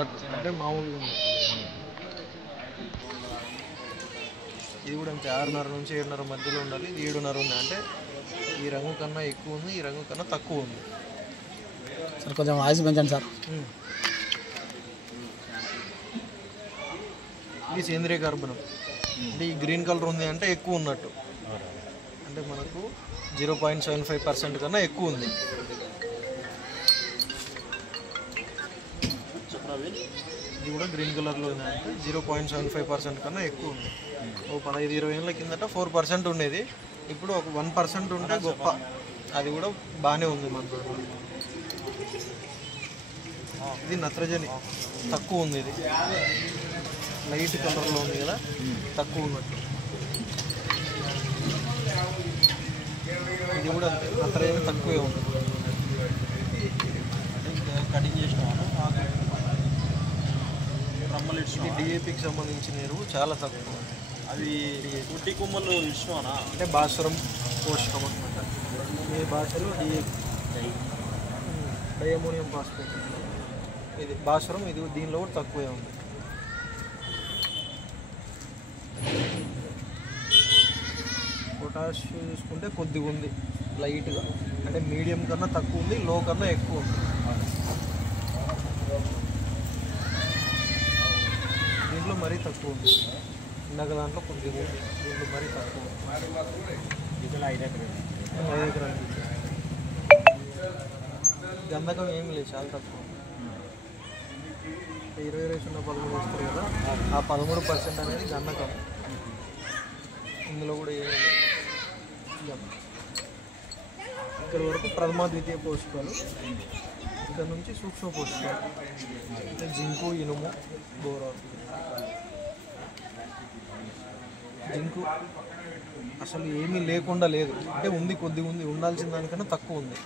ఉన్నట్టు అంటే మామూలుగా ఉంది. ఇది కూడా అంతే 6:30 నుంచి 7:30 మధ్యలో ఉండాలి. ఇది 7:30 ఉంది అంటే ఈ రంగు కన్నా ఎక్కువ ఉంది, ఈ రంగు కన్నా తక్కువ ఉంది. సార్ కొంచెం వాయిస్ పెంచండి సార్. ఇది సేంద్రియ కార్బనం అంటే ఈ గ్రీన్ కలర్ ఉంది అంటే ఎక్కువ ఉన్నట్టు, అంటే మనకు 0.75% కన్నా ఎక్కువ ఉంది. ఇది కూడా గ్రీన్ కలర్లో ఉంది అంటే 0.75% కన్నా ఎక్కువ ఉంది. ఓ 15-20 ఏళ్ళ కిందట 4% ఉండేది, ఇప్పుడు ఒక 1% ఉంటే గొప్ప, అది కూడా బాగానే ఉంది మన తోటలో. ఇది నత్రజని తక్కువ ఉంది, ఇది లైట్ కలర్లో ఉంది కదా, తక్కువ ఉన్నట్టు. ఇది కూడా అంతే నత్రజని తక్కువే ఉంది. కటింగ్ చేసిన ఇది డిఏపికి సంబంధించిన ఎరువు చాలా తక్కువ. అవి గుడ్డి కొమ్మలు ఇష్టమా అంటే భాస్వరం పోషకం అనమాట. ఈ భాషలో డైఅమోనియం ఫాస్ఫేట్, ఇది భాస్వరం, ఇది దీనిలో కూడా తక్కువే ఉంది. పొటాష్ చూసుకుంటే కొద్దిగా ఉంది లైట్గా, అంటే మీడియం కన్నా తక్కువ ఉంది, లో కన్నా ఎక్కువ ఉంది. దీంట్లో మరీ తక్కువ ఉంది, ఇందాక దాంట్లో కొద్దిగా ఉంది, దీంట్లో మరీ తక్కువ ఉంది. 5 ఎకరాలు గంధకం ఏమి లేదు, చాలా తక్కువ. 20 రేషన్ 13 వస్తారు కదా, ఆ 13% అనేది గంధకం. ఇందులో కూడా ఏమి లేదు. ఇక్కడ వరకు ప్రథమ ద్వితీయ పోషకాలు, ఇక్కడ నుంచి సూక్ష్మ పోషకాలు అంటే జింకు, ఇనుము, బోరాన్. జింకు అసలు ఏమీ లేకుండా లేదు, అంటే ఉంది, కొద్దిగా ఉంది, ఉండాల్సిన దానికన్నా తక్కువ ఉంది.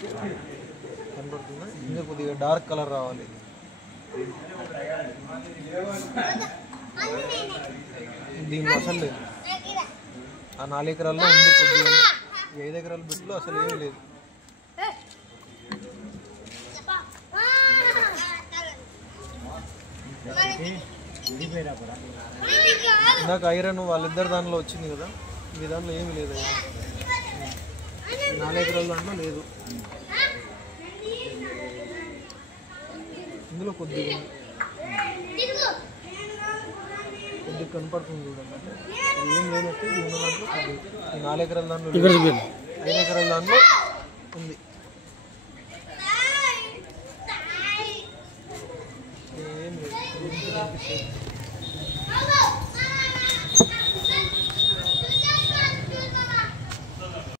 కనపడుతుందా? ఇంకా కొద్దిగా డార్క్ కలర్ రావాలి. దీనిలో అసలు లేదు. ఆ 4 ఎకరాల్లో ఉంది కొద్దిగా, 5 ఎకరాల బిట్లో అసలు ఏమీ లేదు. ఇందాక ఐరన్ వాళ్ళిద్దరు దానిలో వచ్చింది కదా, మీ దాంట్లో ఏమి లేదు. 4 ఎకరాల దాంట్లో లేదు, ఇందులో కొద్దిగా కొద్దిగా కనపడుతుంది చూడండి. అంటే ఏం లేనట్టు ఇది ఉన్న దాంట్లో కొద్దిగా, ఈ 4 ఎకరాల దాంట్లో 5 ఎకరాల దాంట్లో ఉంది. ఏం లేదు.